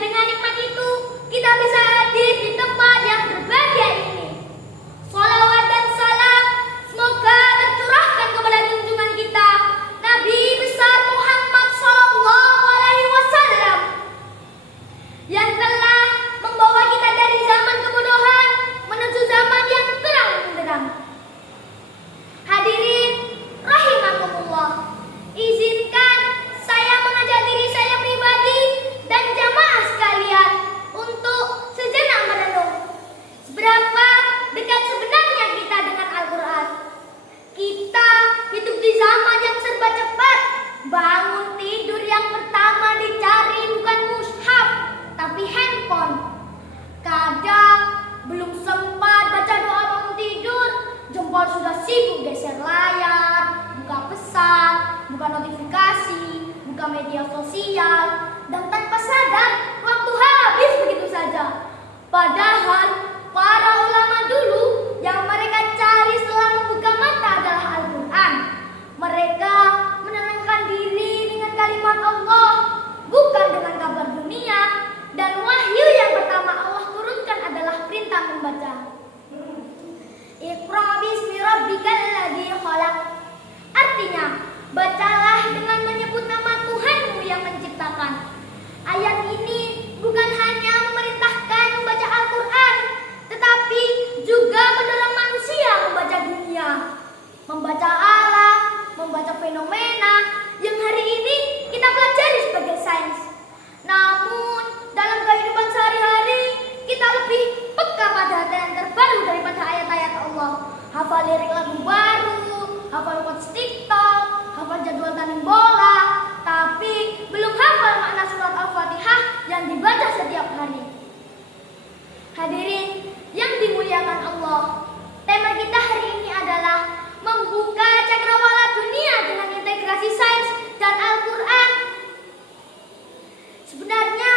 dengan nikmat itu, kita bisa hadir di tempat yang berbahagia ini. Sholawat dan salam semoga tercurahkan kepada junjungan kita, Nabi besar Muhammad Sallallahu Alaihi Wasallam, yang telah membawa kita dari zaman kebodohan menuju zaman yang terang benderang. Hadirin rahimakumullah, izinkan saya mengajak diri saya pribadi dan jamaah sekalian untuk sejenak merenung. Seberapa dekat sebenarnya kita dengan Al-Quran? Kita hidup di zaman yang serba cepat. Bangun tidur yang pertama dicari bukan mushaf, tapi handphone. Kadang belum sempat baca doa bangun tidur, jempol sudah sibuk geser layar, buka pesan, buka notifikasi, buka media sosial, dan tanpa sadar waktu habis begitu saja. Padahal para ulama dulu yang mereka cari setelah membuka mata adalah Al-Quran. Mereka menenangkan diri dengan kalimat Allah, bukan dengan kabar dunia. Dan wahyu yang pertama Allah turunkan adalah perintah membaca. Iqra bismi rabbikal ladzi khalaq. Artinya, bacalah dengan menyebut nama Tuhanmu yang menciptakan. Ayat ini bukan hanya memerintahkan membaca Al-Quran, tetapi juga mendorong manusia membaca dunia, membaca alam, membaca fenomena yang hari ini kita pelajari sebagai sains. Namun, dalam kehidupan sehari-hari, kita lebih peka pada data yang terbaru daripada ayat-ayat Allah. Hafal lirik lagu baru, hafal quotes TikTok, hafal jadwal tanding bola, tapi belum hafal makna surat Al-Fatihah yang dibaca setiap hari. Hadirin yang dimuliakan Allah, tema kita hari ini adalah membuka cakrawala dunia dengan integrasi sains dan Al-Quran. Sebenarnya